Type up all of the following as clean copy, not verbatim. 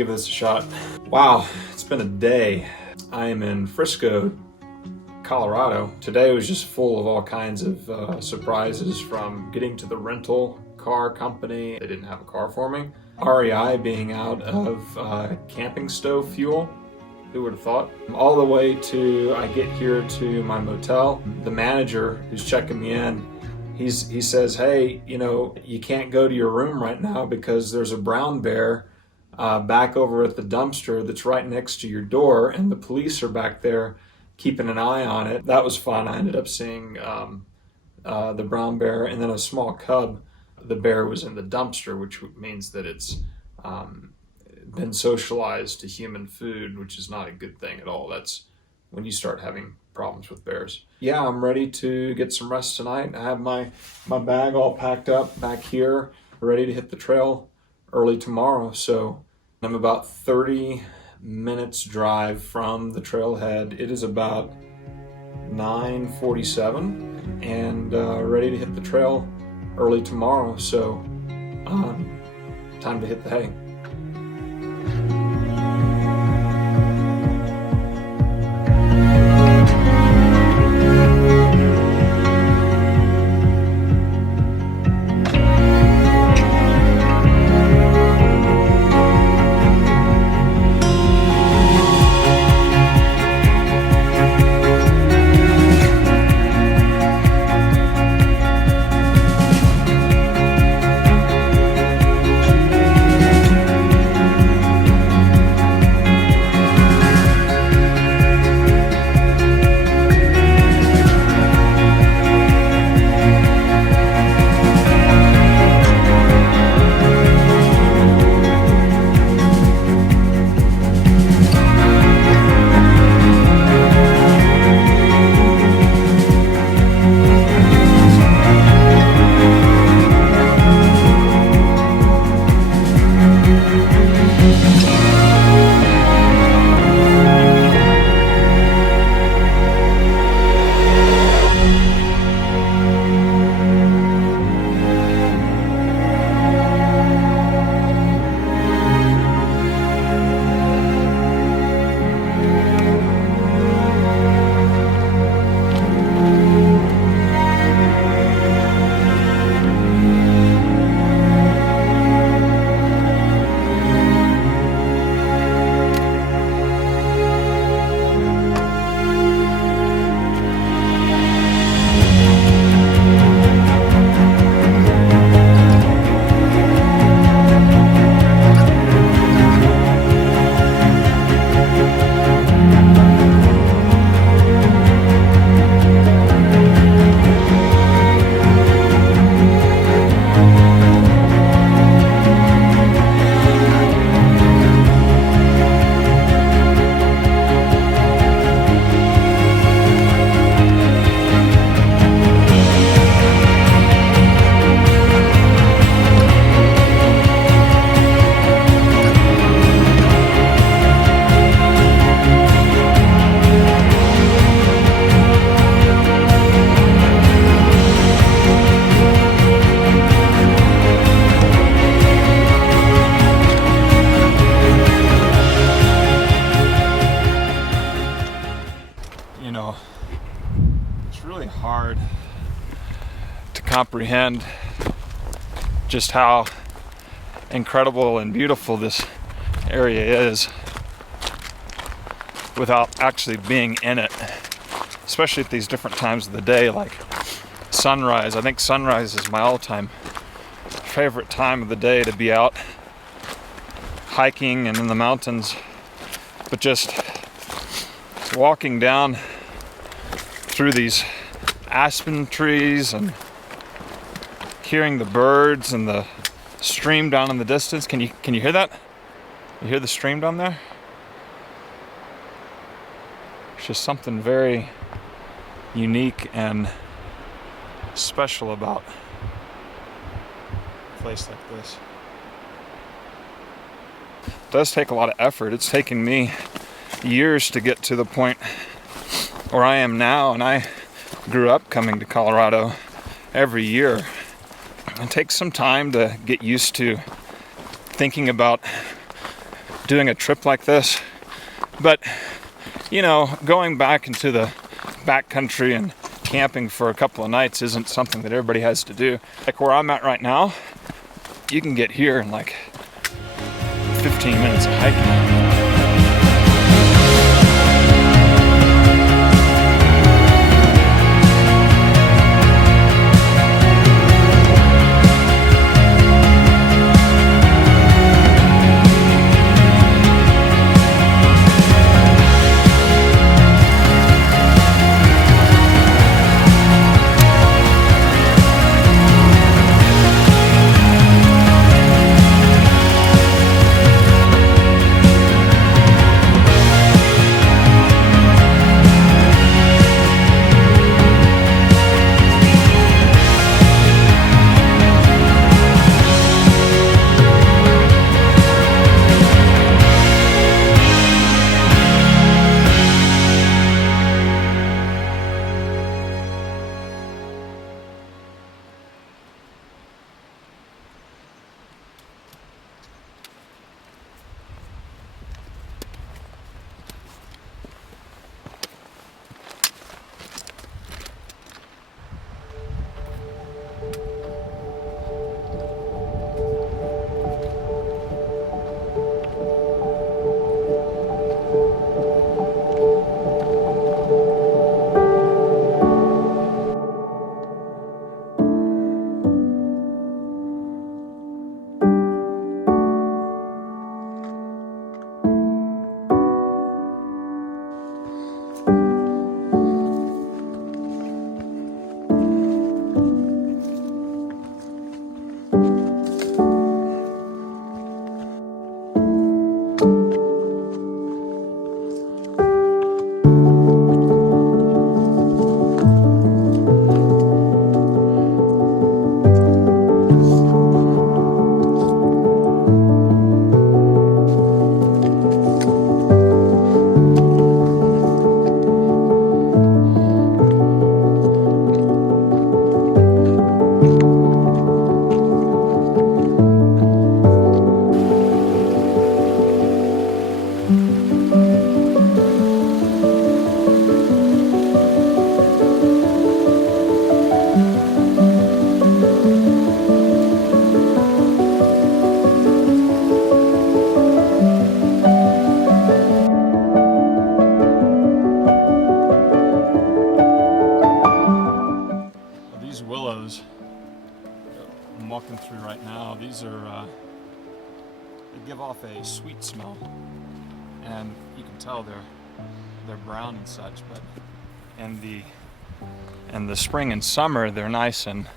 give this a shot. Wow, it's been a day. I am in Frisco, Colorado. Today was just full of all kinds of surprises, from getting to the rental car company. They didn't have a car for me. REI being out of camping stove fuel. Who would have thought? All the way to I get here to my motel. The manager who's checking me in, he says, hey, you can't go to your room right now because there's a brown bear back over at the dumpster that's right next to your door, and the police are back there keeping an eye on it. That was fun. I ended up seeing the brown bear and then a small cub. The bear was in the dumpster, which means that it's been socialized to human food, which is not a good thing at all. That's when you start having problems with bears. Yeah, I'm ready to get some rest tonight. I have my bag all packed up back here, ready to hit the trail early tomorrow. So I'm about 30 minutes drive from the trailhead. It is about 9:47 and ready to hit the trail early tomorrow. So time to hit the hay. It's really hard to comprehend just how incredible and beautiful this area is without actually being in it, especially at these different times of the day, like sunrise. I think sunrise is my all-time favorite time of the day to be out hiking and in the mountains, but just walking down through these aspen trees and hearing the birds and the stream down in the distance. Can you hear that? You hear the stream down there? It's just something very unique and special about a place like this. It does take a lot of effort. It's taken me years to get to the point where I am now, and I grew up coming to Colorado every year. It takes some time to get used to thinking about doing a trip like this. But, you know, going back into the backcountry and camping for a couple of nights isn't something that everybody has to do. Like where I'm at right now, you can get here in like 15 minutes of hiking. Walking through right now, these are they give off a sweet smell, and you can tell they're brown and such, but in the spring and summer they're nice and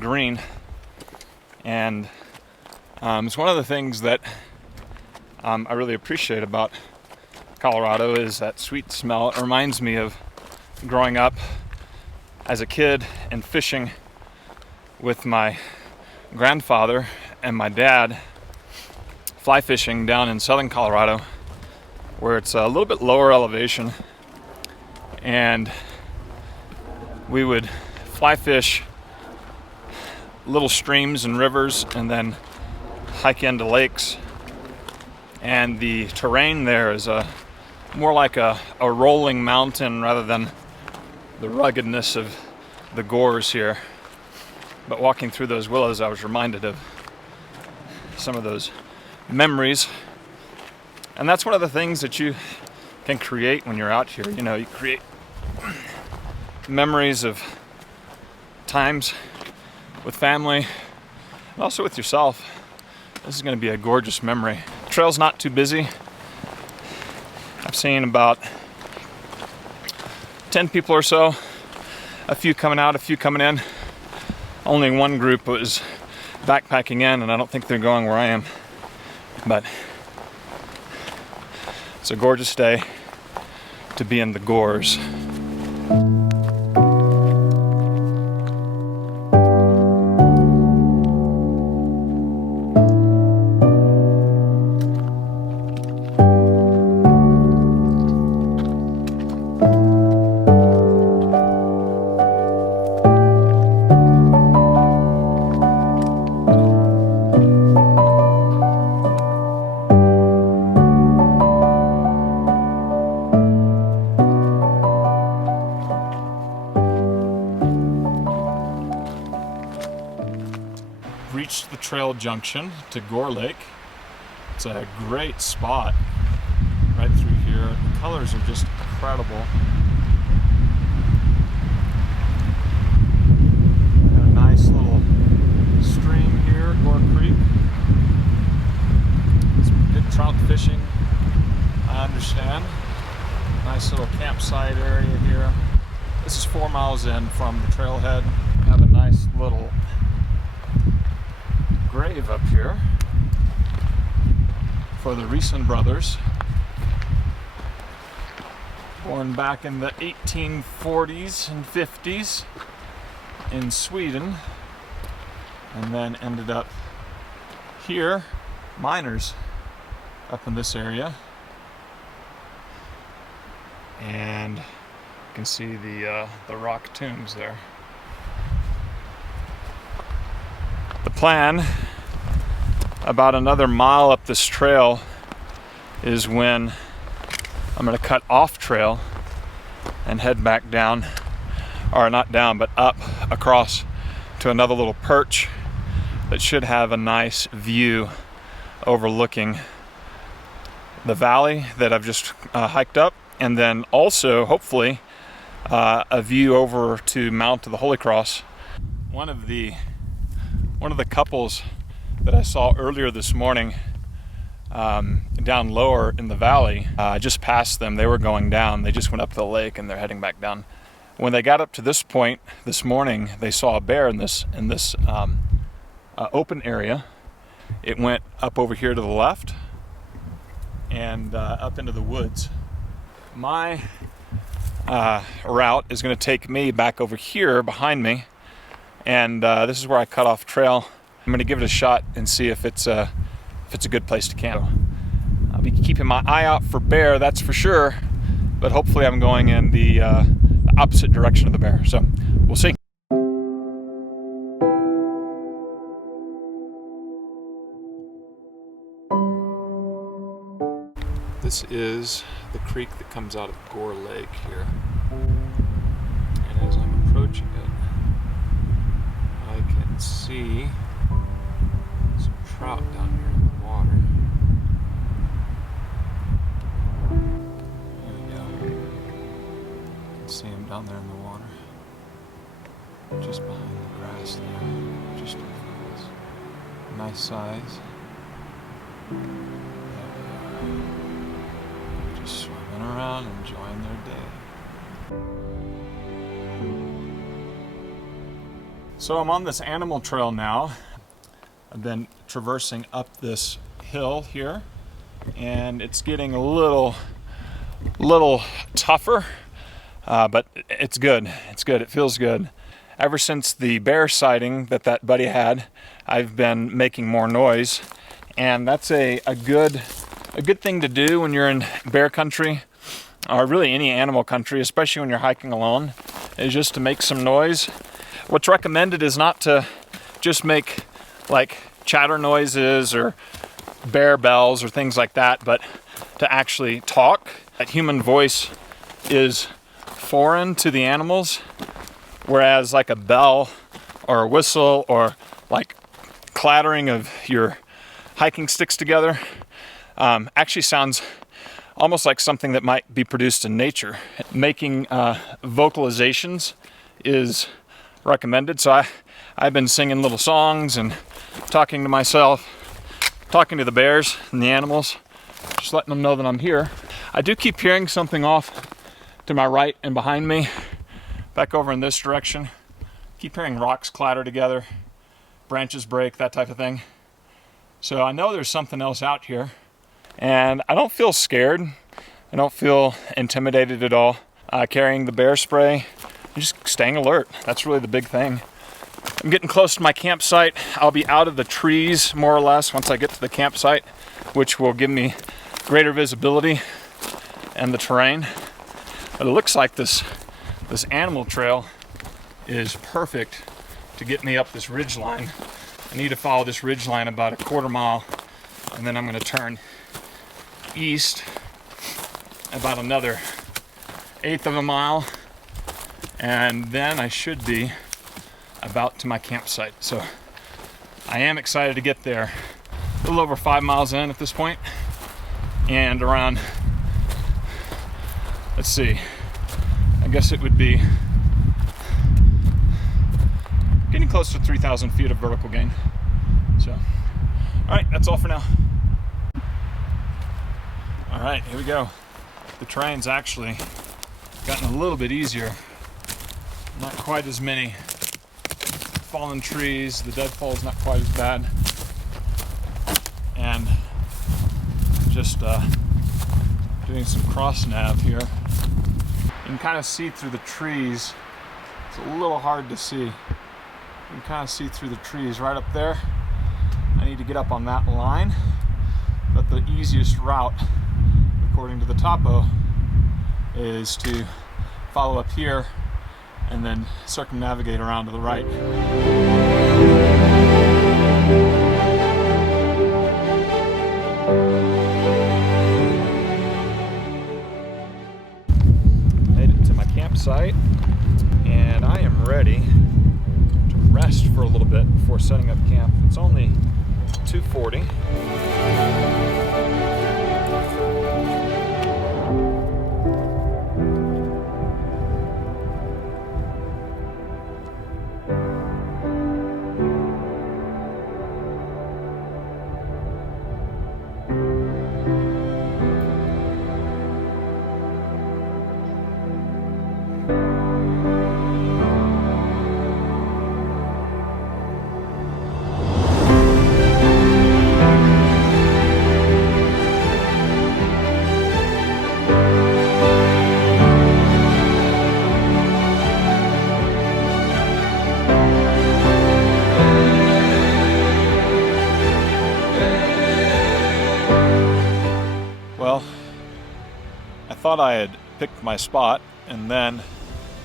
green, and it's one of the things that I really appreciate about Colorado is that sweet smell. It reminds me of growing up as a kid and fishing with my grandfather and my dad, fly fishing down in southern Colorado, where it's a little bit lower elevation, and we would fly fish little streams and rivers and then hike into lakes. And the terrain there is more like a rolling mountain rather than the ruggedness of the gores here. But walking through those willows, I was reminded of some of those memories. And that's one of the things that you can create when you're out here. You know, you create memories of times with family and also with yourself. This is going to be a gorgeous memory. The trail's not too busy. I've seen about 10 people or so, a few coming out, a few coming in. Only one group was backpacking in, and I don't think they're going where I am. But it's a gorgeous day to be in the gores. trail junction to Gore Lake. It's a great spot right through here. The colors are just incredible. Got a nice little stream here, Gore Creek. Some good trout fishing, I understand. Nice little campsite area here. This is 4 miles in from the trailhead. Have a nice little grave up here for the Reeson brothers, born back in the 1840s and 50s in Sweden, and then ended up here, miners up in this area. And you can see the rock tombs there. The plan, about another mile up this trail, is when I'm going to cut off trail and head back down, or not down, but up across to another little perch that should have a nice view overlooking the valley that I've just hiked up, and then also hopefully a view over to Mount of the Holy Cross. One of the couples that I saw earlier this morning down lower in the valley, I just passed them. They were going down. They just went up the lake and they're heading back down. When they got up to this point this morning, they saw a bear in this open area. It went up over here to the left and up into the woods. My route is going to take me back over here behind me, and this is where I cut off trail. I'm going to give it a shot and see if it's a good place to camp. I'll be keeping my eye out for bear, that's for sure, but hopefully I'm going in the opposite direction of the bear, so we'll see. This is the creek that comes out of Gore Lake here, and as I'm approaching it, I can see some trout down here in the water. There we go. You can see them down there in the water, just behind the grass there, just in front of us. Nice size. Just swimming around, enjoying their day. So I'm on this animal trail now. I've been traversing up this hill here, and it's getting a little tougher, but it's good. It's good. It feels good. Ever since the bear sighting that buddy had, I've been making more noise, and that's a good thing to do when you're in bear country, or really any animal country, especially when you're hiking alone, is just to make some noise. What's recommended is not to just make like chatter noises or bear bells or things like that, but to actually talk. That human voice is foreign to the animals, whereas like a bell or a whistle or like clattering of your hiking sticks together actually sounds almost like something that might be produced in nature. Making vocalizations is recommended, so I've been singing little songs and talking to myself, talking to the bears and the animals, just letting them know that I'm here. I do keep hearing something off to my right and behind me, back over in this direction. Keep hearing rocks clatter together, branches break, that type of thing. So I know there's something else out here. And I don't feel scared. I don't feel intimidated at all. Carrying the bear spray and just staying alert. That's really the big thing. I'm getting close to my campsite. I'll be out of the trees more or less once I get to the campsite, which will give me greater visibility and the terrain. But it looks like this animal trail is perfect to get me up this ridge line. I need to follow this ridge line about a quarter mile, and then I'm going to turn east about another 1/8 of a mile, and then I should be about to my campsite. So I am excited to get there. A little over 5 miles in at this point, and around, let's see, I guess it would be getting close to 3,000 feet of vertical gain. So, all right, that's all for now. All right, here we go. The terrain's actually gotten a little bit easier. Not quite as many fallen trees. The deadfall's not quite as bad. And just doing some cross nav here. You can kind of see through the trees. It's a little hard to see. You can kind of see through the trees right up there. I need to get up on that line, but the easiest route, according to the topo, is to follow up here and then circumnavigate around to the right. Made it to my campsite, and I am ready to rest for a little bit before setting up camp. It's only 2:40. Well, I thought I had picked my spot, and then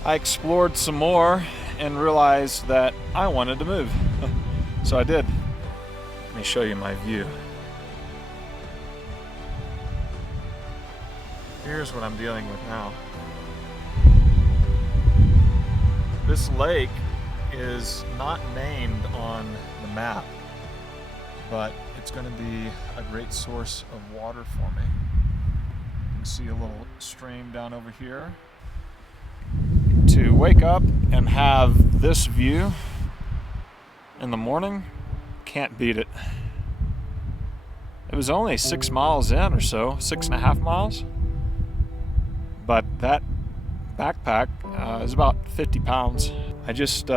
I explored some more and realized that I wanted to move. So I did. Let me show you my view. Here's what I'm dealing with now. This lake is not named on the map, but it's going to be a great source of water for me. You can see a little stream down over here. To wake up and have this view in the morning, can't beat it. It was only 6 miles in or so, 6.5 miles, but that backpack is about 50 pounds. I just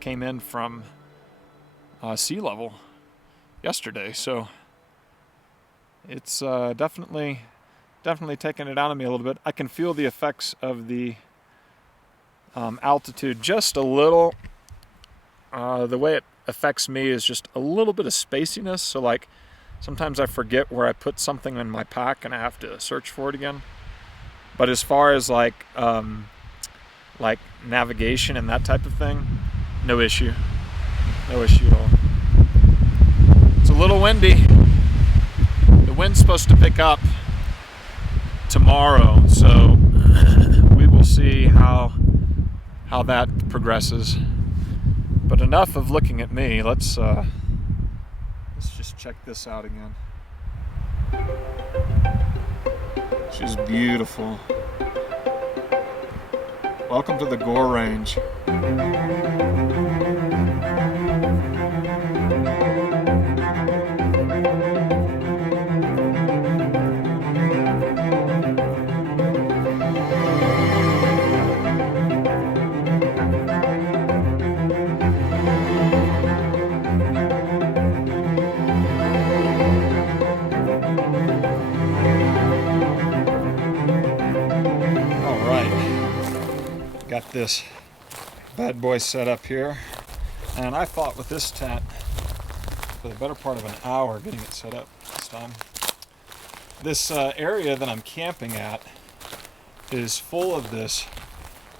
came in from sea level yesterday, so it's definitely taking it out of me a little bit. I can feel the effects of the altitude just a little. The way it affects me is just a little bit of spaciness, so like sometimes I forget where I put something in my pack and I have to search for it again. But as far as like navigation and that type of thing, no issue at all. It's a little windy. The wind's supposed to pick up tomorrow, so we will see how that progresses. But enough of looking at me. Let's just check this out again. She's beautiful. Welcome to the Gore Range. Got this bad boy set up here, and I fought with this tent for the better part of an hour getting it set up this time. This area that I'm camping at is full of this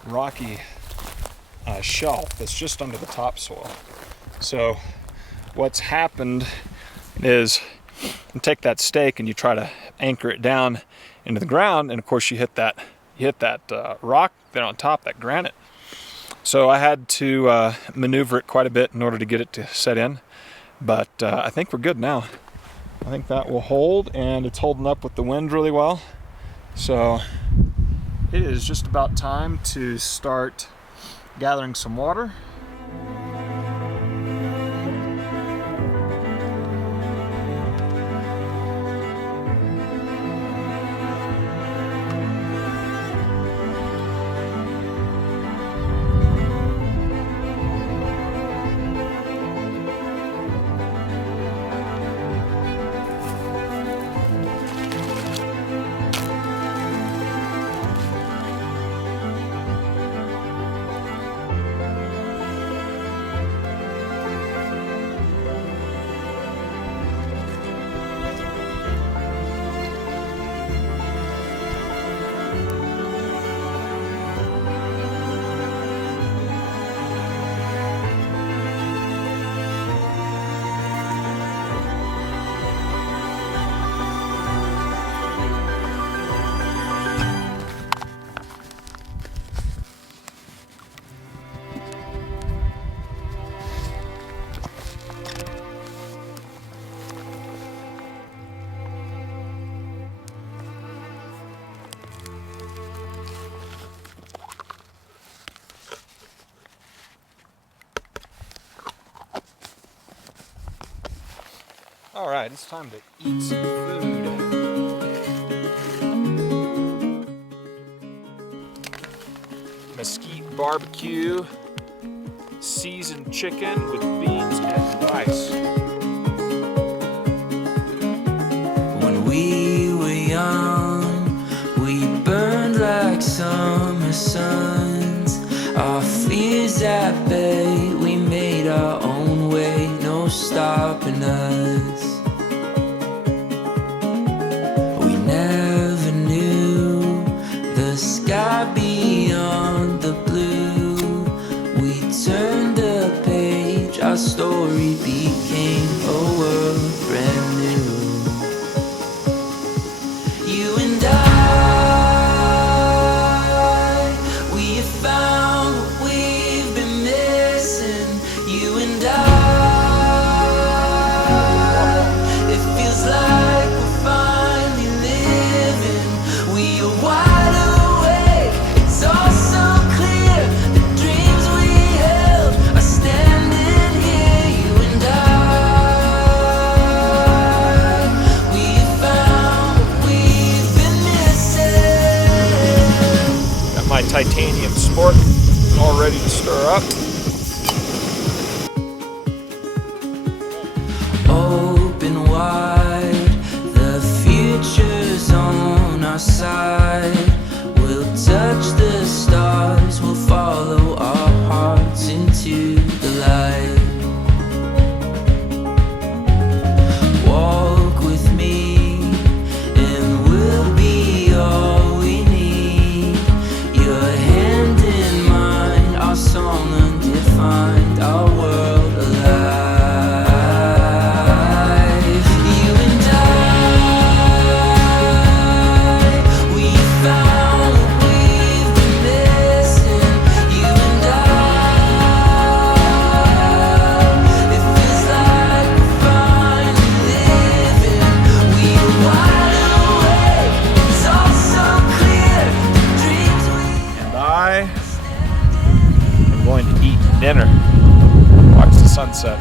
rocky shelf that's just under the topsoil. So what's happened is you take that stake and you try to anchor it down into the ground, and of course you hit that rock there on top, that granite, So I had to maneuver it quite a bit in order to get it to set in, but I think we're good now. I think that will hold, and it's holding up with the wind really well. So it is just about time to start gathering some water. All right, it's time to eat some food. Mesquite barbecue, seasoned chicken with beans and rice. When we were young, we burned like summer suns. Our fears at bay, we made our own way, no stopping us. We never knew the sky beyond the blue. We turned the page, our story became a world brand new. You and I, we have found what we've been missing. You and I, it feels like we're finally living. We are wide awake, it's all so clear. The dreams we held are standing here. You and I, we have found what we've been missing. Got my titanium sport all ready to stir up. Open wide, the future's on our side. We'll touch the stars, we'll follow our hearts into the light. Walk with me, and we'll be all we need. Your hand in mine, our song undefined, our world alive. You and I, we found what we've been missing. You and I, it feels like we're finally living. We are wide awake, it's all so clear. The dreams we And I am going to eat dinner. Watch the sunset.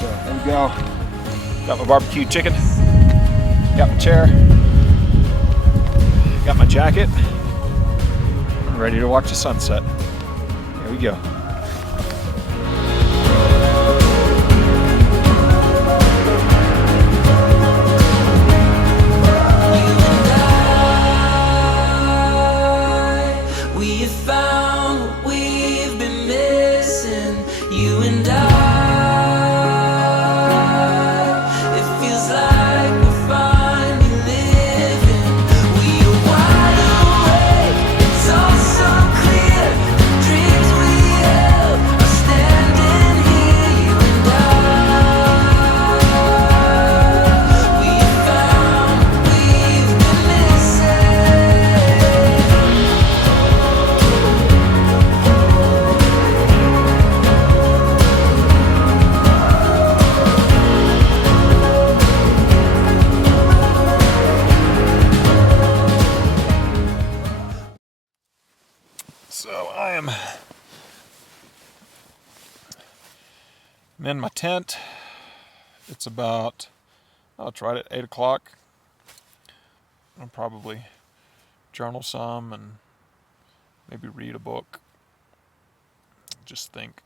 So there we go. Got my barbecue chicken. Got my chair. Got my jacket. I'm ready to watch the sunset. Here we go. We have found what we've been missing. You and I, it feels like we're finally living. We are wide awake, it's all so clear. The dreams we had I'm in my tent. It's about, oh, it's right at 8 o'clock. I'll probably journal some and maybe read a book. Just think.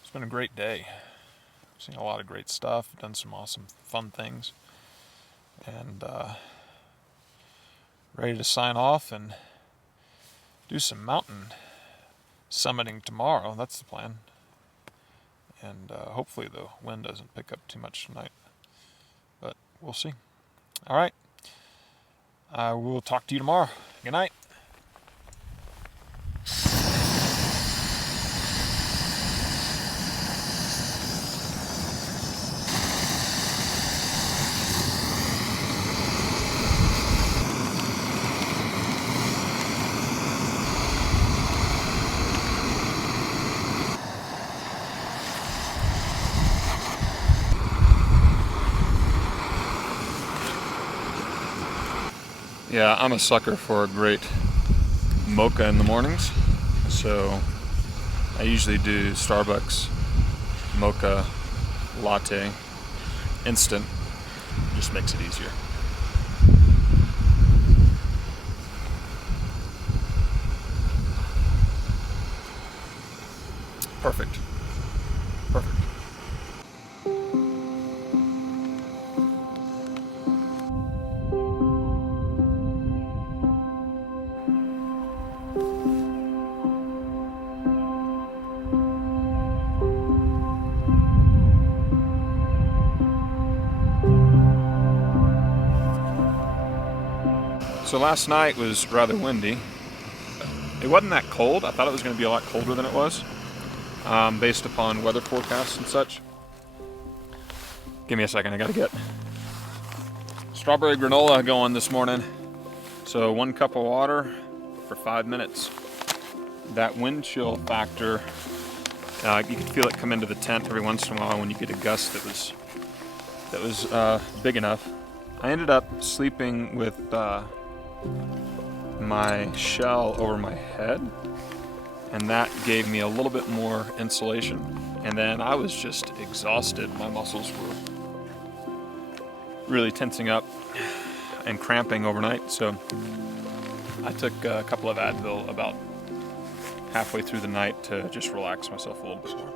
It's been a great day. I've seen a lot of great stuff, done some awesome, fun things, and ready to sign off and do some mountain summiting tomorrow. That's the plan. And hopefully the wind doesn't pick up too much tonight, but we'll see. All right. I will talk to you tomorrow. Good night. Yeah, I'm a sucker for a great mocha in the mornings, so I usually do Starbucks mocha latte instant. Just makes it easier. Perfect. Perfect. So last night was rather windy. It wasn't that cold. I thought it was going to be a lot colder than it was, based upon weather forecasts and such. Give me a second, I gotta get strawberry granola going this morning. So 1 cup of water for 5 minutes. That wind chill factor, you could feel it come into the tent every once in a while when you get a gust that was big enough. I ended up sleeping with my shell over my head, and that gave me a little bit more insulation. And then I was just exhausted. My muscles were really tensing up and cramping overnight, so I took a couple of Advil about halfway through the night to just relax myself a little bit more,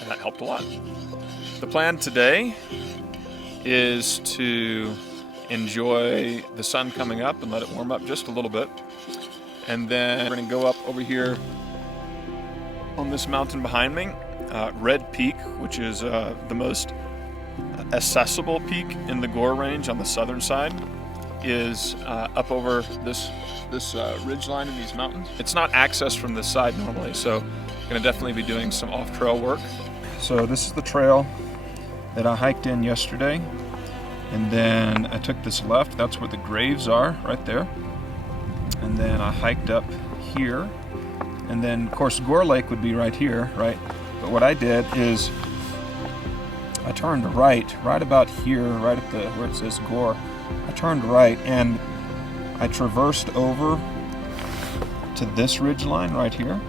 and that helped a lot. The plan today is to enjoy the sun coming up and let it warm up just a little bit, and then we're going to go up over here on this mountain behind me, Red Peak, which is the most accessible peak in the Gore Range on the southern side, is up over this ridge line in these mountains. It's not accessed from this side normally, so I'm going to definitely be doing some off-trail work. So this is the trail that I hiked in yesterday. And then I took this left, that's where the graves are, right there. And then I hiked up here. And then, of course, Gore Lake would be right here, right? But what I did is I turned right about here, right at the where it says Gore. I turned right and I traversed over to this ridge line right here.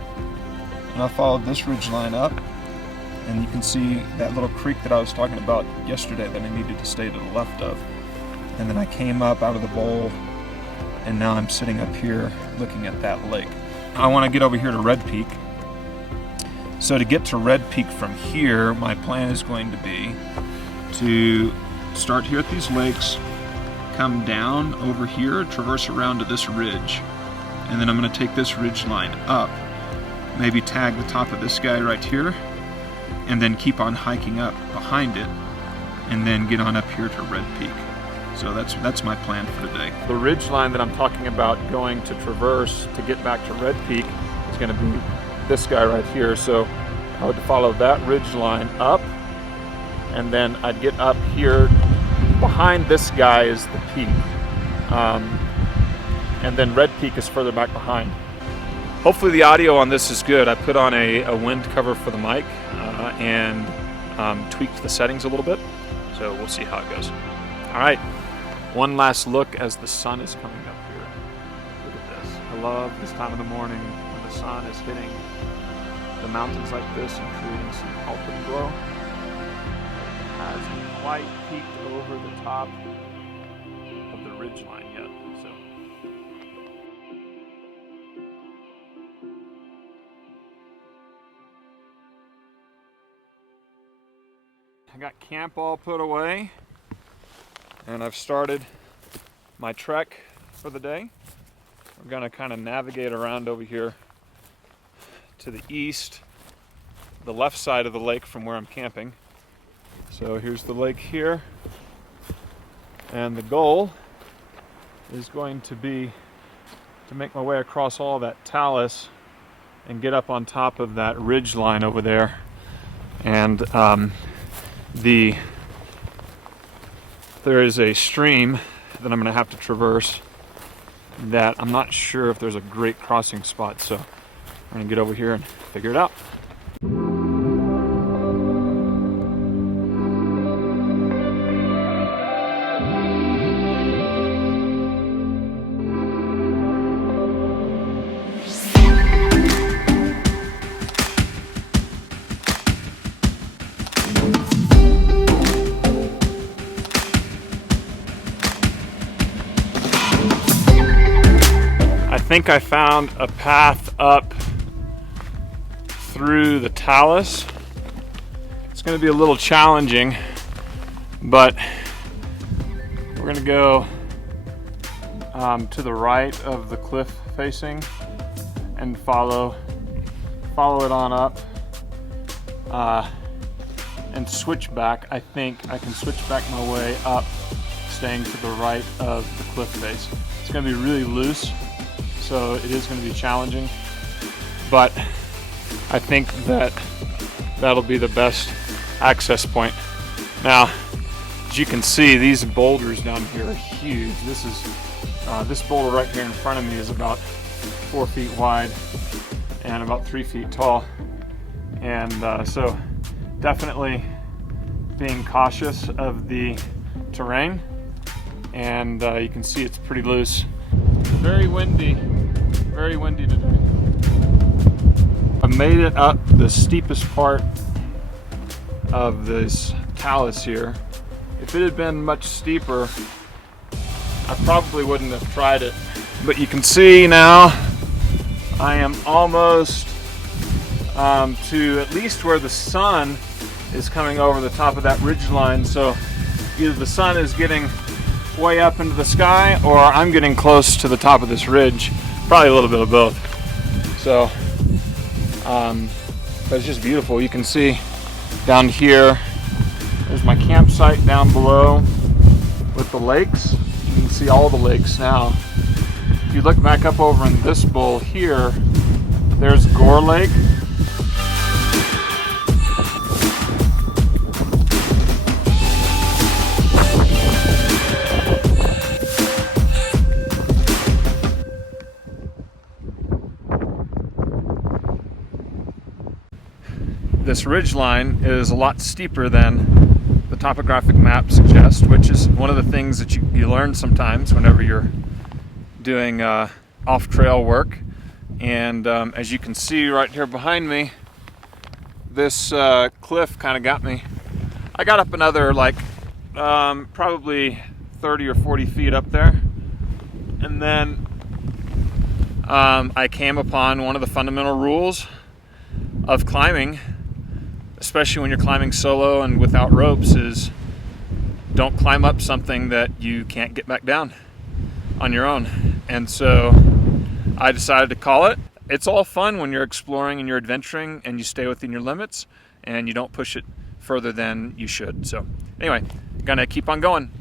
And I followed this ridge line up. And you can see that little creek that I was talking about yesterday that I needed to stay to the left of. And then I came up out of the bowl, and now I'm sitting up here looking at that lake. I want to get over here to Red Peak. So to get to Red Peak from here, my plan is going to be to start here at these lakes, come down over here, traverse around to this ridge, and then I'm going to take this ridge line up, maybe tag the top of this guy right here, and then keep on hiking up behind it, and then get on up here to Red Peak. So that's my plan for today. The ridge line that I'm talking about going to traverse to get back to Red Peak is going to be this guy right here. So I would follow that ridge line up, and then I'd get up here. Behind this guy is the peak, and then Red Peak is further back behind. Hopefully the audio on this is good. I put on a wind cover for the mic and tweaked the settings a little bit, so we'll see how it goes. All right, one last look as the sun is coming up here. Look at this. I love this time of the morning when the sun is hitting the mountains like this and creating some alpenglow. It hasn't quite peeked over the top of the ridgeline yet. So. I got camp all put away, and I've started my trek for the day. We're gonna kind of navigate around over here to the east, the left side of the lake from where I'm camping. So here's the lake here, and the goal is going to be to make my way across all that talus and get up on top of that ridge line over there. And there is a stream that I'm going to have to traverse that I'm not sure if there's a great crossing spot, so I'm going to get over here and figure it out. I think I found a path up through the talus. It's going to be a little challenging, but we're going to go to the right of the cliff facing and follow it on up and switch back. I think I can switch back my way up, staying to the right of the cliff face. It's going to be really loose, so it is going to be challenging, but I think that'll be the best access point. Now, as you can see, these boulders down here are huge. This boulder right here in front of me is about 4 feet wide and about 3 feet tall, and so definitely being cautious of the terrain, and you can see it's pretty loose. Very windy today. I made it up the steepest part of this talus here. If it had been much steeper, I probably wouldn't have tried it. But you can see now I am almost to at least where the sun is coming over the top of that ridge line. So either the sun is getting way up into the sky, or I'm getting close to the top of this ridge. Probably a little bit of both. So, but it's just beautiful. You can see down here, there's my campsite down below with the lakes. You can see all the lakes now. If you look back up over in this bowl here, there's Gore Lake. This ridge line is a lot steeper than the topographic map suggests, which is one of the things that you learn sometimes whenever you're doing off-trail work. And as you can see right here behind me, this cliff kind of got me. I got up another probably 30 or 40 feet up there, and then I came upon one of the fundamental rules of climbing, especially when you're climbing solo and without ropes, is don't climb up something that you can't get back down on your own. And so I decided to call it. It's all fun when you're exploring and you're adventuring and you stay within your limits and you don't push it further than you should. So anyway, gonna keep on going.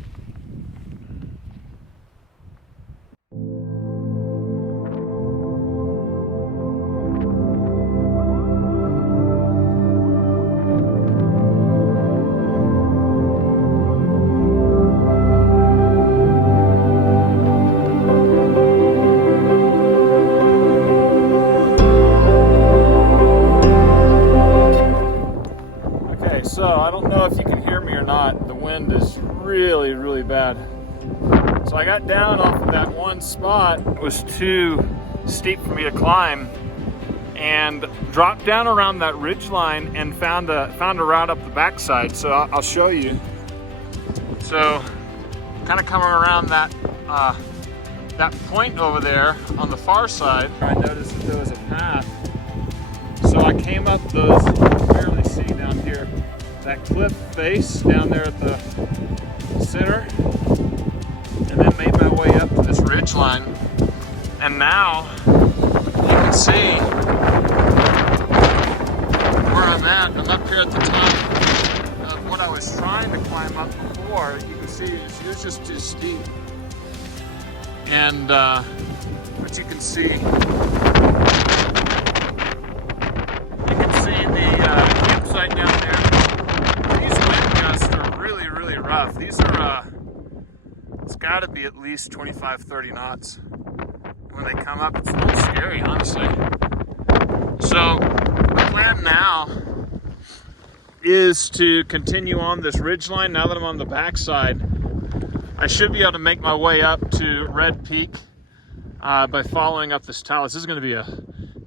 So I don't know if you can hear me or not. The wind is really, really bad. So I got down off of that one spot. It was too steep for me to climb, and dropped down around that ridge line and found a route up the backside. So I'll show you. So kind of coming around that point over there on the far side, I noticed that there was a path. So I came up those, you can barely see down here, that cliff face down there at the center, and then made my way up to this ridge line. And now you can see where I'm at. I'm up here at the top of what I was trying to climb up before. You can see it was just too steep. And but you can see the campsite down there. These wind gusts are really, really rough. These are it's got to be at least 25-30 knots. When they come up, it's a little scary, honestly. So the plan now is to continue on this ridge line. Now that I'm on the backside, I should be able to make my way up to Red Peak by following up this talus. This is going to be a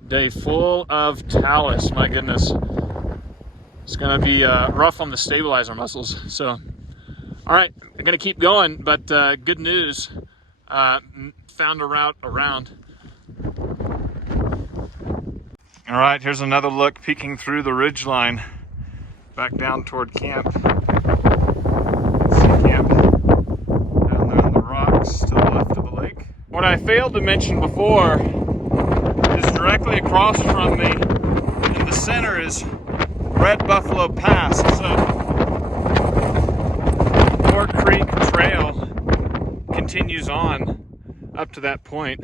day full of talus. My goodness, it's going to be rough on the stabilizer muscles. So, all right, I'm going to keep going. But good news. Found a route around. All right, here's another look peeking through the ridge line back down toward camp. See camp down there on the rocks to the left of the lake. What I failed to mention before is directly across from me in the center is Red Buffalo Pass. So Gore Creek Trail continues on up to that point,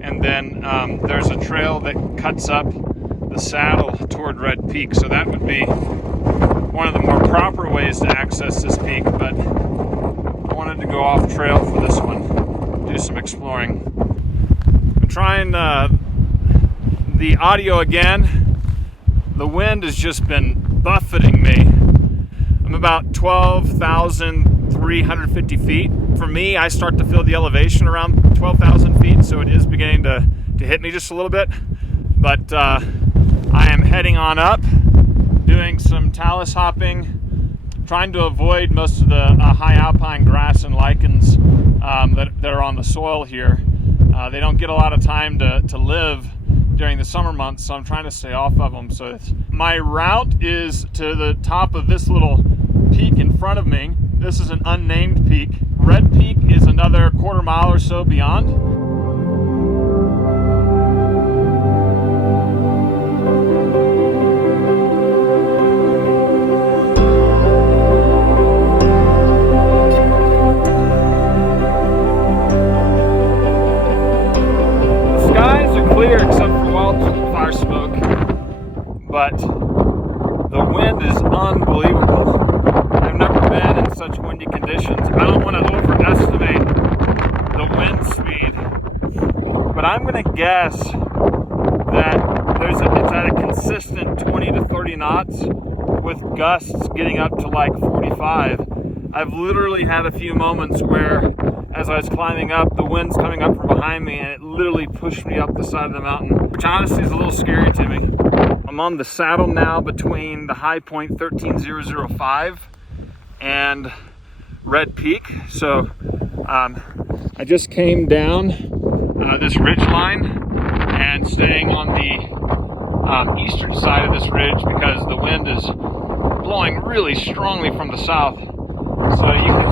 and then there's a trail that cuts up the saddle toward Red Peak, so that would be one of the more proper ways to access this peak, but I wanted to go off trail for this one, do some exploring. I'm trying the audio again. The wind has just been buffeting me. I'm about 12,350 feet. For me, I start to feel the elevation around 12,000 feet, so it is beginning to hit me just a little bit. But I am heading on up, doing some talus hopping, trying to avoid most of the high alpine grass and lichens that are on the soil here. They don't get a lot of time to live during the summer months, so I'm trying to stay off of them. So my route is to the top of this little peak in front of me. This is an unnamed peak. Red Peak is another quarter mile or so beyond. The skies are clear except for wildfire smoke, but the wind is unbelievable. I've never been in such windy conditions. I don't want to overestimate the wind speed, but I'm going to guess that it's at a consistent 20 to 30 knots with gusts getting up to like 45. I've literally had a few moments where, as I was climbing up, the wind's coming up from behind me and it literally pushed me up the side of the mountain, which honestly is a little scary to me. I'm on the saddle now between the high point 13,005 and Red Peak. So I just came down this ridge line and staying on the eastern side of this ridge because the wind is blowing really strongly from the south. So you can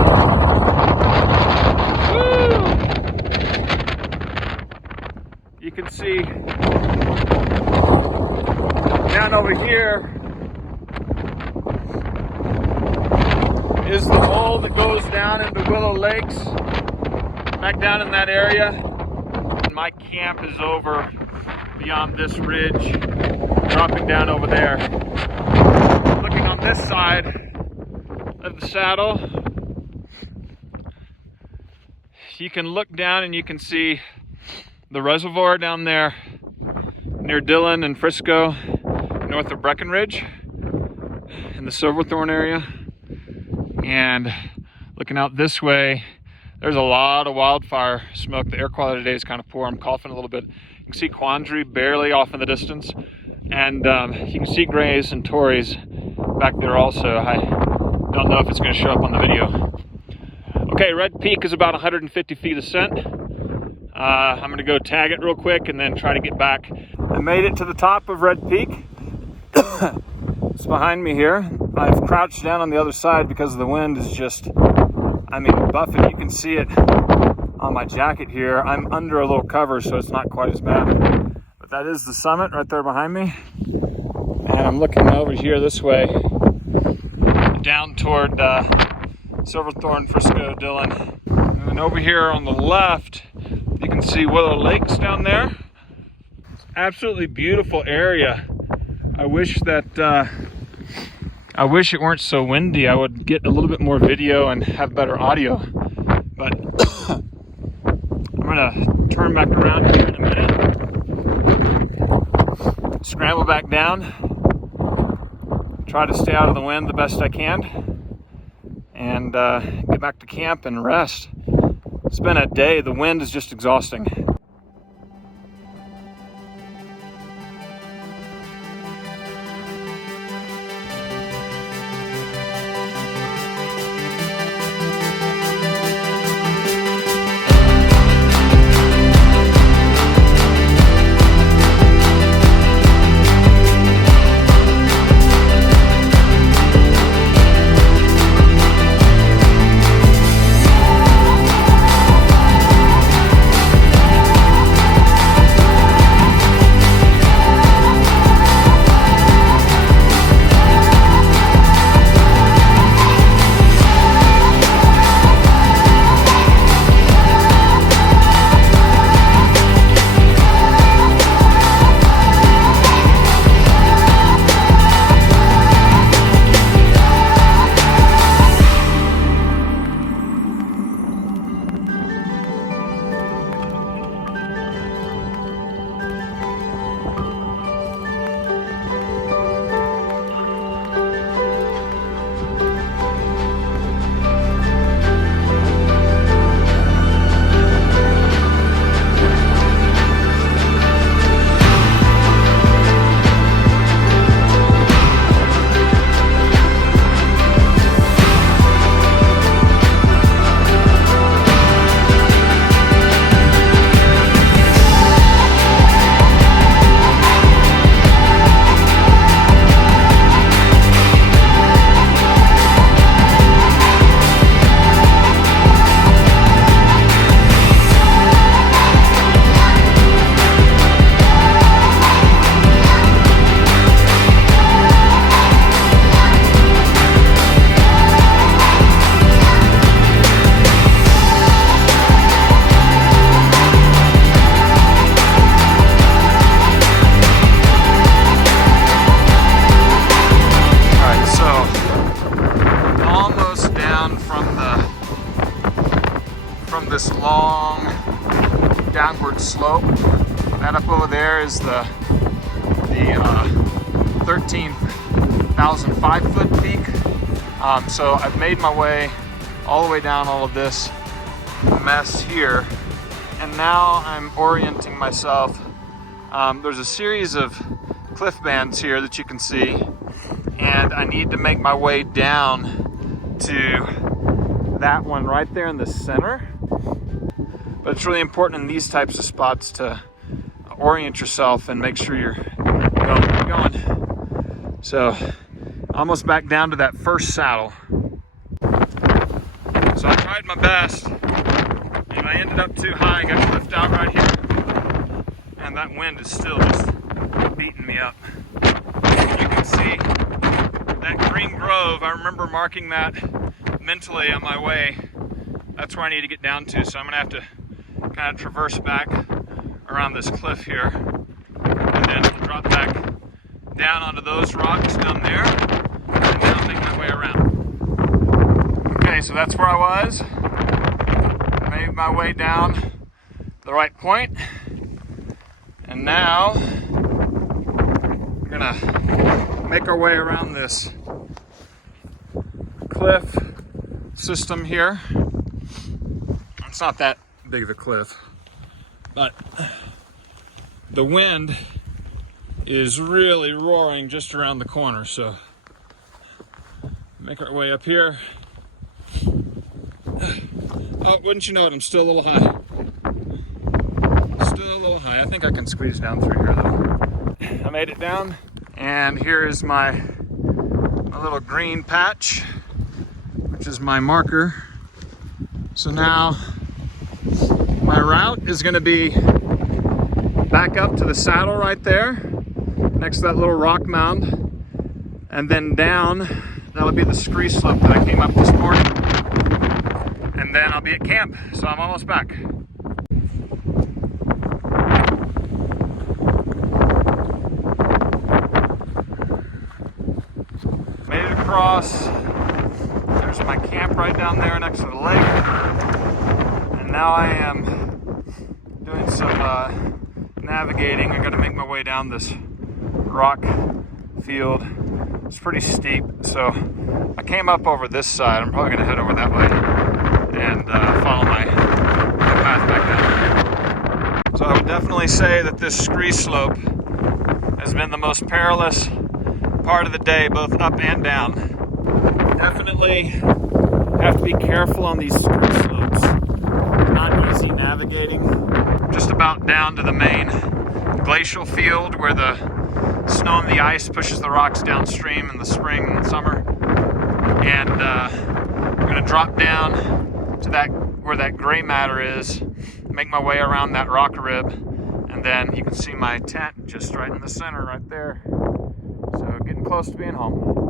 you can see down over here is the hole that goes down into Willow Lakes, back down in that area. My camp is over beyond this ridge, dropping down over there. Looking on this side of the saddle, you can look down and you can see the reservoir down there near Dillon and Frisco, north of Breckenridge, in the Silverthorne area. And looking out this way, there's a lot of wildfire smoke. The air quality today is kind of poor. I'm coughing a little bit. You can see Quandary barely off in the distance, and you can see Grays and Tories back there also. I don't know if it's going to show up on the video. Okay, Red Peak is about 150 feet ascent. I'm going to go tag it real quick and then try to get back. I made it to the top of Red Peak. It's behind me here. I've crouched down on the other side because the wind is just, I mean, buffing. You can see it on my jacket here. I'm under a little cover, so it's not quite as bad. But that is the summit right there behind me. And I'm looking over here this way, down toward Silverthorne, Frisco, Dillon. And then over here on the left, you can see Willow Lakes down there. Absolutely beautiful area. I wish it weren't so windy. I would get a little bit more video and have better audio. But I'm gonna turn back around here in a minute. Scramble back down. Try to stay out of the wind the best I can. And get back to camp and rest. It's been a day. The wind is just exhausting. This long downward slope. That up over there is the 13,005 foot peak. So I've made my way all the way down all of this mess here, and now I'm orienting myself. There's a series of cliff bands here that you can see, and I need to make my way down to that one right there in the center. But it's really important in these types of spots to orient yourself and make sure you're going. So almost back down to that first saddle. So I tried my best, and I ended up too high. I got cliffed out right here, and that wind is still just beating me up. You can see that green grove. I remember marking that mentally on my way. That's where I need to get down to. So I'm gonna have to kind of traverse back around this cliff here, and then drop back down onto those rocks down there, and then I'll make my way around. Okay, so that's where I was. Made my way down the right point, and now we're gonna make our way around this cliff system here. It's not that big of a cliff, but the wind is really roaring just around the corner, so make our way up here. Oh, wouldn't you know it, I'm still a little high. Still a little high. I think I can squeeze down through here though. I made it down, and here is my little green patch, which is my marker. So now my route is going to be back up to the saddle right there, next to that little rock mound, and then down. That'll be the scree slope that I came up this morning, and then I'll be at camp. So I'm almost back. Made it across. There's my camp right down there next to the lake. And now I am doing some navigating. I got to make my way down this rock field. It's pretty steep, so I came up over this side. I'm probably going to head over that way and follow my path back down. So I would definitely say that this scree slope has been the most perilous part of the day, both up and down. Definitely have to be careful on these scree slopes. Not easy navigating. Just about down to the main glacial field where the snow and the ice pushes the rocks downstream in the spring and summer. And I'm going to drop down to that where that gray matter is, make my way around that rock rib, and then you can see my tent just right in the center right there. So getting close to being home.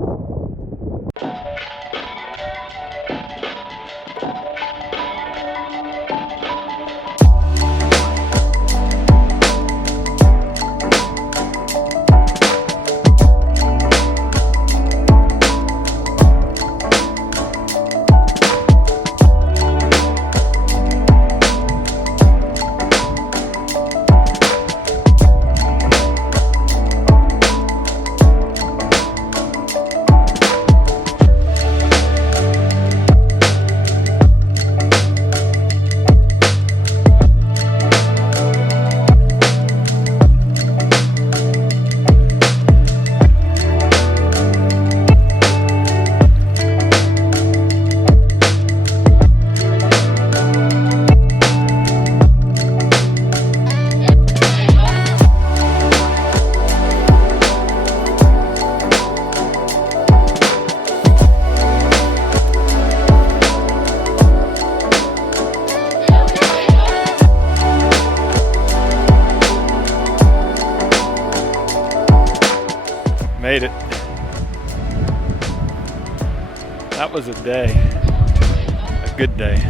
Made it. That was a day. A good day.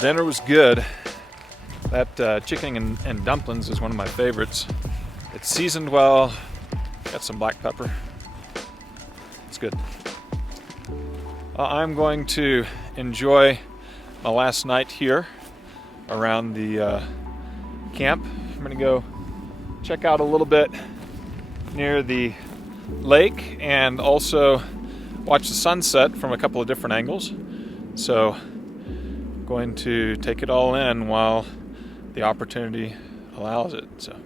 Dinner was good. That chicken and dumplings is one of my favorites. It's seasoned well, got some black pepper. It's good. I'm going to enjoy my last night here around the camp. I'm gonna go check out a little bit near the lake and also watch the sunset from a couple of different angles. So going to take it all in while the opportunity allows it. So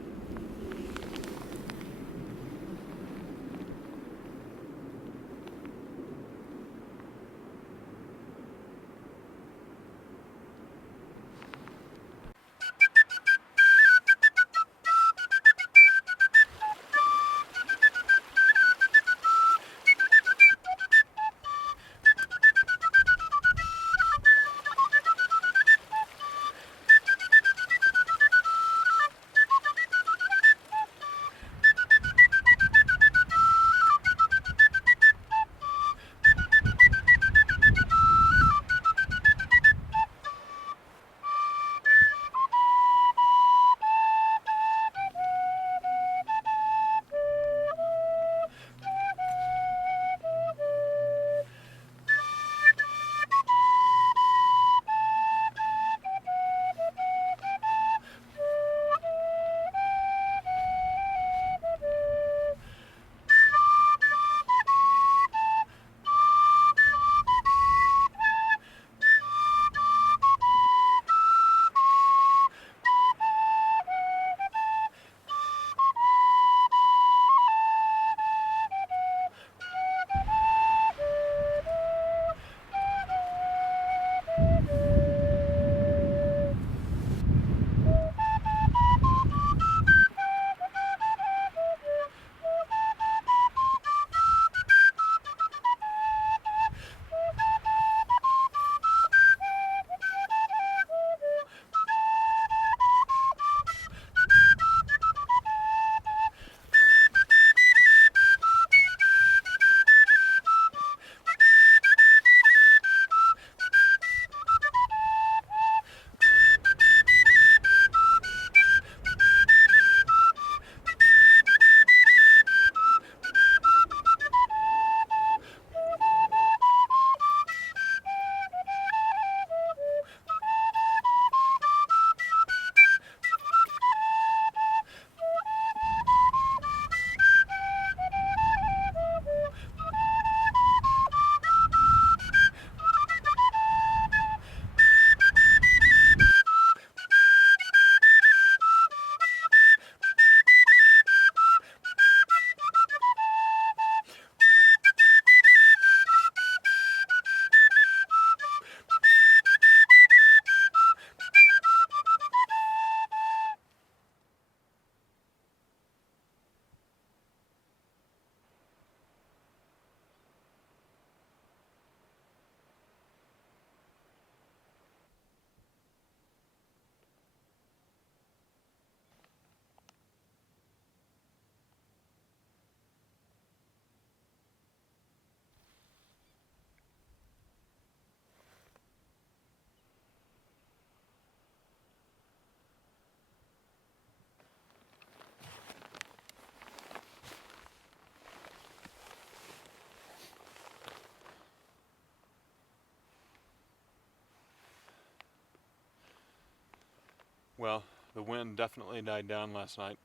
well, the wind definitely died down last night.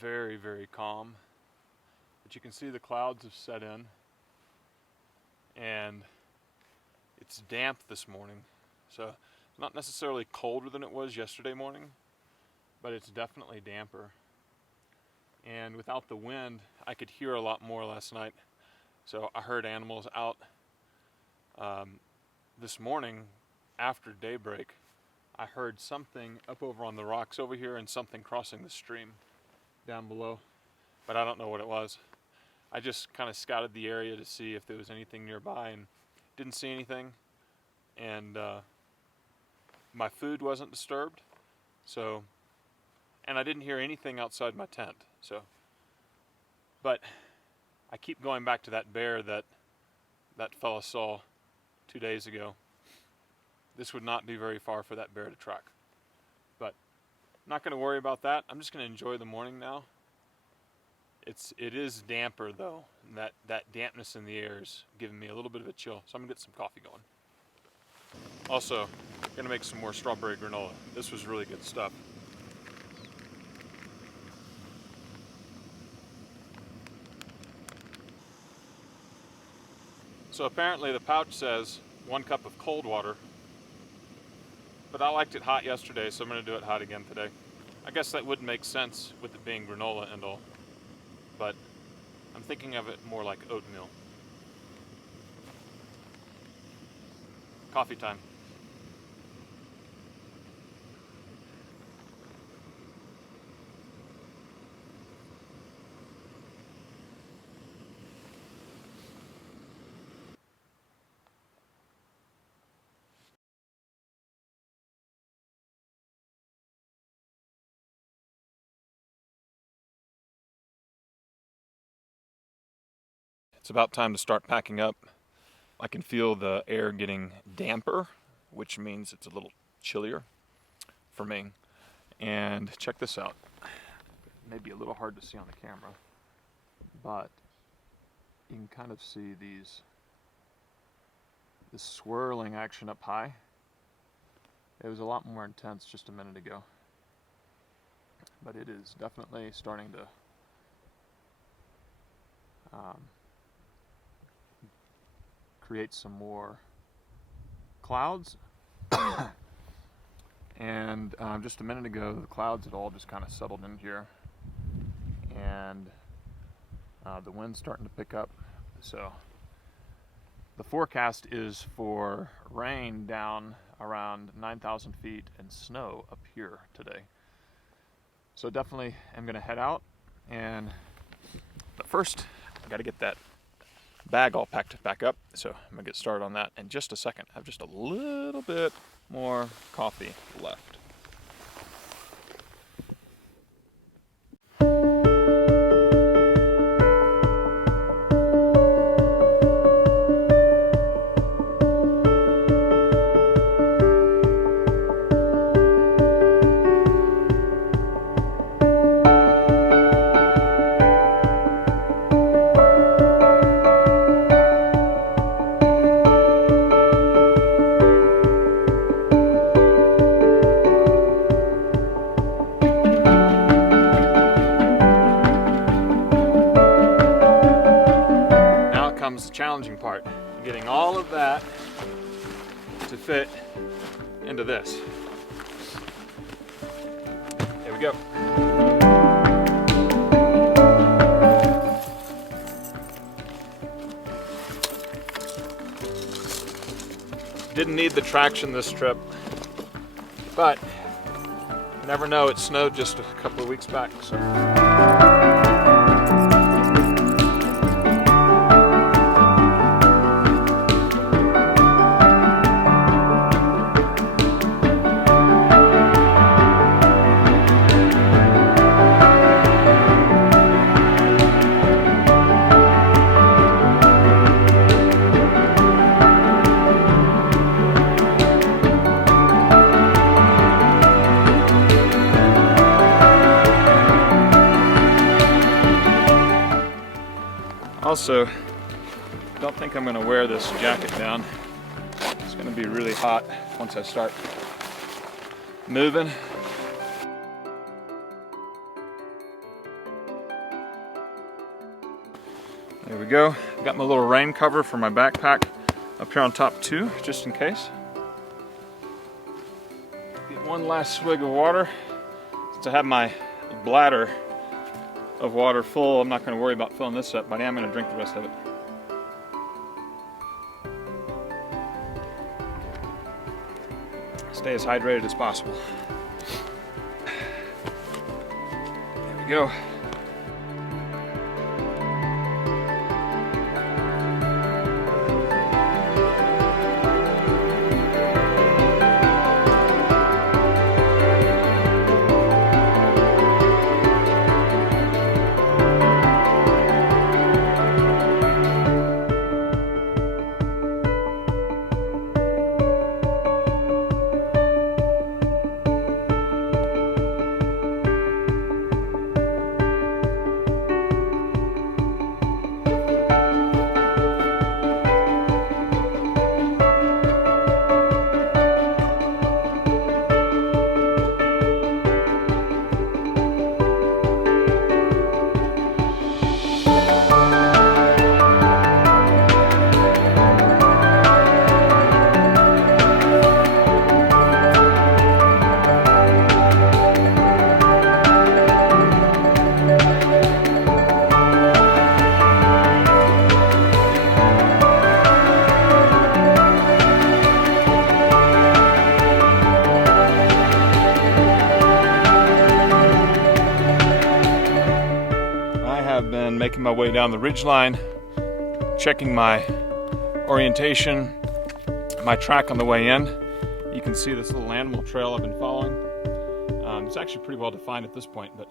Very, very calm. But you can see the clouds have set in. And it's damp this morning. So it's not necessarily colder than it was yesterday morning, but it's definitely damper. And without the wind, I could hear a lot more last night. So I heard animals out this morning after daybreak. I heard something up over on the rocks over here and something crossing the stream down below, but I don't know what it was. I just kind of scouted the area to see if there was anything nearby and didn't see anything. And my food wasn't disturbed, so, and I didn't hear anything outside my tent. So, but I keep going back to that bear that fella saw 2 days ago. This would not be very far for that bear to track. But I'm not going to worry about that. I'm just going to enjoy the morning now. It is damper though, and that dampness in the air is giving me a little bit of a chill. So I'm going to get some coffee going. Also, gonna make some more strawberry granola. This was really good stuff. So apparently the pouch says 1 cup of cold water, but I liked it hot yesterday, so I'm gonna do it hot again today. I guess that would make sense with it being granola and all, but I'm thinking of it more like oatmeal. Coffee time. It's about time to start packing up. I can feel the air getting damper, which means it's a little chillier for me. And check this out. Maybe a little hard to see on the camera, but you can kind of see this swirling action up high. It was a lot more intense just a minute ago, but it is definitely starting to create some more clouds. And just a minute ago, the clouds had all just kind of settled in here, and the wind's starting to pick up. So the forecast is for rain down around 9,000 feet and snow up here today. So definitely I'm going to head out, but first I got to get that bag all packed back up. So I'm going to get started on that in just a second. I have just a little bit more coffee left. Comes the challenging part, getting all of that to fit into this. There we go. Didn't need the traction this trip, but you never know, it snowed just a couple of weeks back, so. Also, don't think I'm going to wear this jacket down. It's going to be really hot once I start moving. There we go. Got my little rain cover for my backpack up here on top too, just in case. Get one last swig of water. Since I have my bladder of water full, I'm not going to worry about filling this up, but I am going to drink the rest of it. Stay as hydrated as possible. There we go. making my way down the ridgeline, checking my orientation, my track on the way in. You can see this little animal trail I've been following. It's actually pretty well defined at this point, but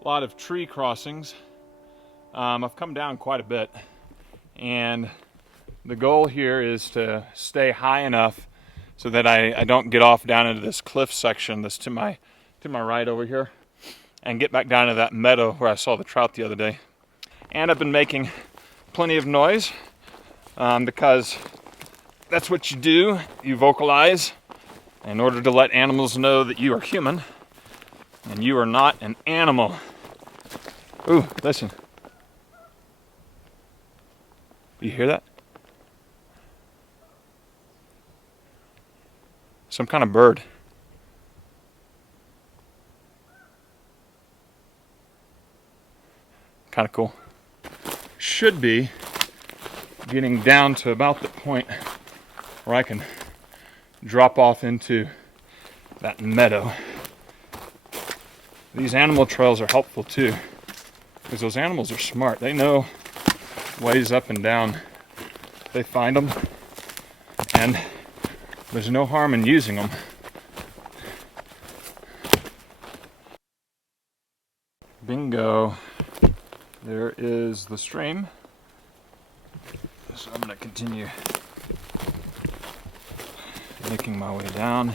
a lot of tree crossings. I've come down quite a bit, and the goal here is to stay high enough so that I don't get off down into this cliff section that's to my right over here, and get back down to that meadow where I saw the trout the other day. And I've been making plenty of noise because that's what you do. You vocalize in order to let animals know that you are human and you are not an animal. Ooh, listen. You hear that? Some kind of bird. Kind of cool. Should be getting down to about the point where I can drop off into that meadow. These animal trails are helpful too, because those animals are smart. They know ways up and down. They find them, and there's no harm in using them. Bingo. There is the stream. So I'm going to continue making my way down.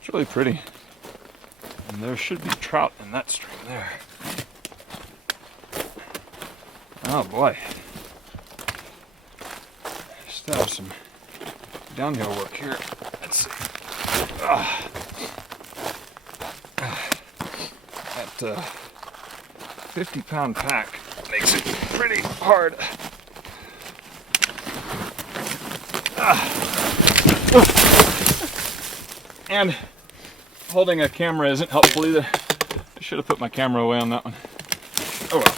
It's really pretty. And there should be trout in that stream there. Oh boy. Still have some downhill work here. Let's see. That 50-pound pack makes it pretty hard. And holding a camera isn't helpful either. I should have put my camera away on that one. Oh well.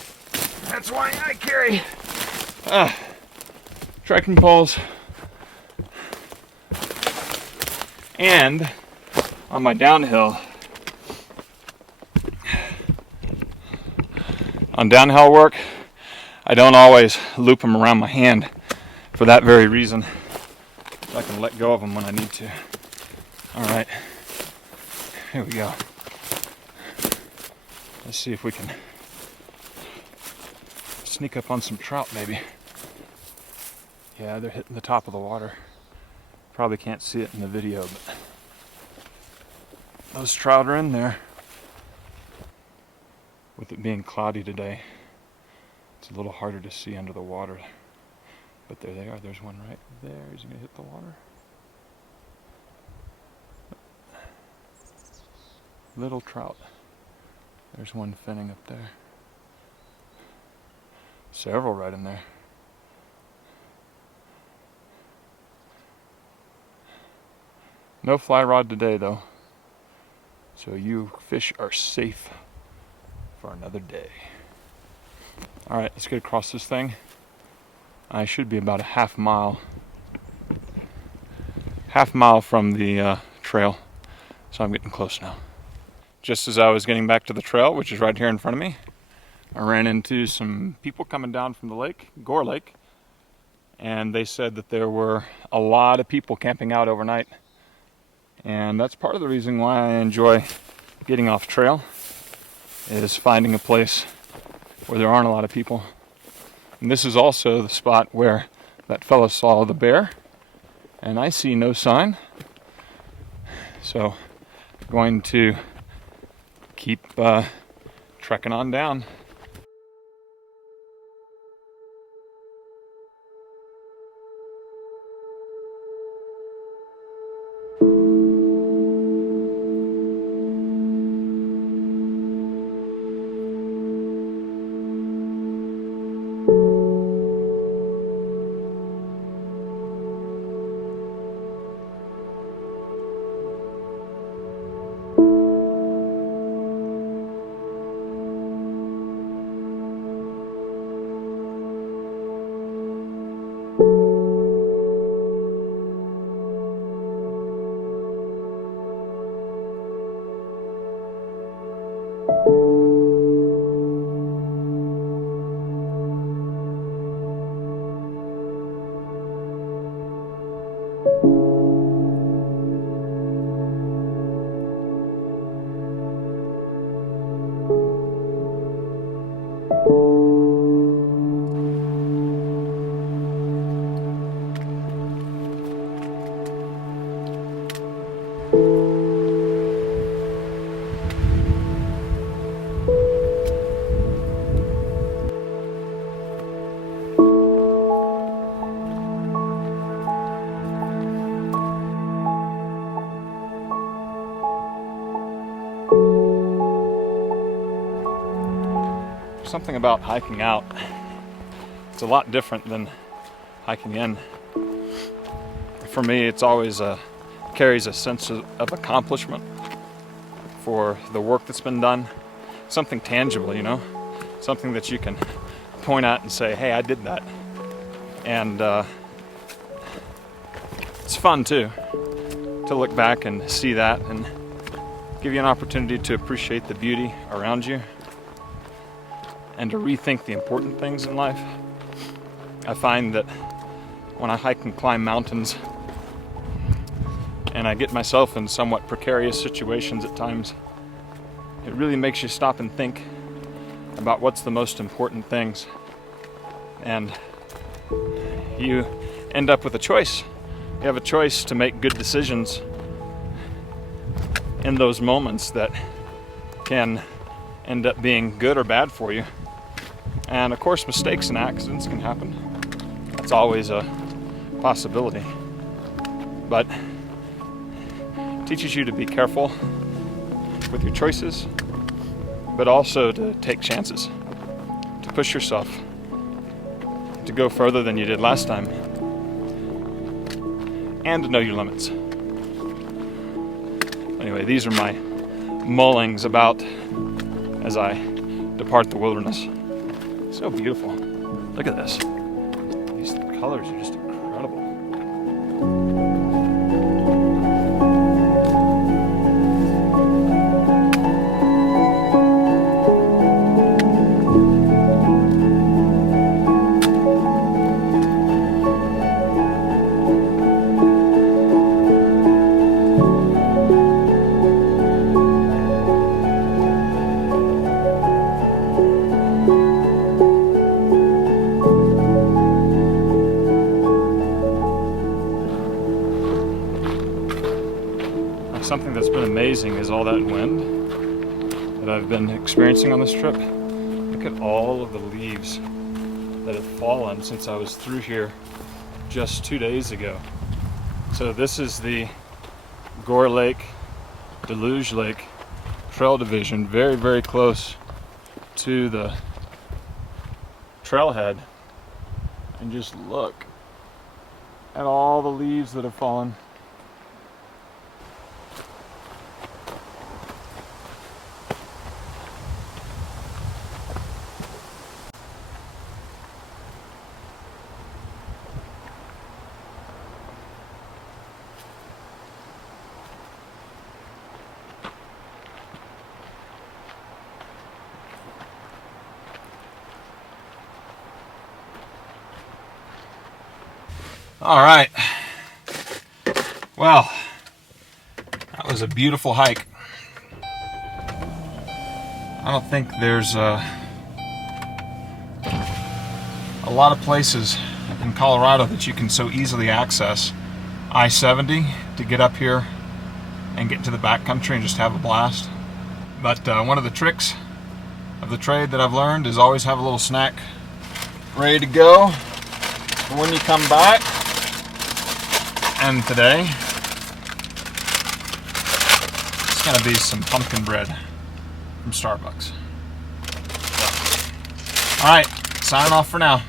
That's why I carry trekking poles. And on my downhill, on downhill work, I don't always loop them around my hand for that very reason. So I can let go of them when I need to. All right, here we go. Let's see if we can sneak up on some trout maybe. Yeah, they're hitting the top of the water. Probably can't see it in the video, but those trout are in there. With it being cloudy today, it's a little harder to see under the water. But there they are. There's one right there. Is he going to hit the water? Little trout. There's one finning up there. Several right in there. No fly rod today though, so you fish are safe for another day. All right, let's get across this thing. I should be about a half mile from the trail, so I'm getting close now. Just as I was getting back to the trail, which is right here in front of me, I ran into some people coming down from the lake, Gore Lake, and they said that there were a lot of people camping out overnight. And that's part of the reason why I enjoy getting off trail, is finding a place where there aren't a lot of people. And this is also the spot where that fellow saw the bear, and I see no sign. So I'm going to keep trekking on down. Something about hiking out, it's a lot different than hiking in. For me, it's always carries a sense of accomplishment for the work that's been done. Something tangible, you know? Something that you can point at and say, hey, I did that. And it's fun too, to look back and see that and give you an opportunity to appreciate the beauty around you and to rethink the important things in life. I find that when I hike and climb mountains and I get myself in somewhat precarious situations at times, it really makes you stop and think about what's the most important things. And you end up with a choice. You have a choice to make good decisions in those moments that can end up being good or bad for you. And of course, mistakes and accidents can happen. That's always a possibility. But it teaches you to be careful with your choices, but also to take chances, to push yourself, to go further than you did last time, and to know your limits. Anyway, these are my mullings about as I depart the wilderness. So beautiful. Look at this. These colors are just incredible. Something that's been amazing is all that wind that I've been experiencing on this trip. Look at all of the leaves that have fallen since I was through here just 2 days ago. So this is the Gore Lake, Deluge Lake Trail Division, very, very close to the trailhead. And just look at all the leaves that have fallen. All right, well, that was a beautiful hike. I don't think there's a lot of places in Colorado that you can so easily access I-70 to get up here and get into the backcountry and just have a blast. But one of the tricks of the trade that I've learned is always have a little snack ready to go for when you come back. And today, it's going to be some pumpkin bread from Starbucks. So, all right, signing off for now.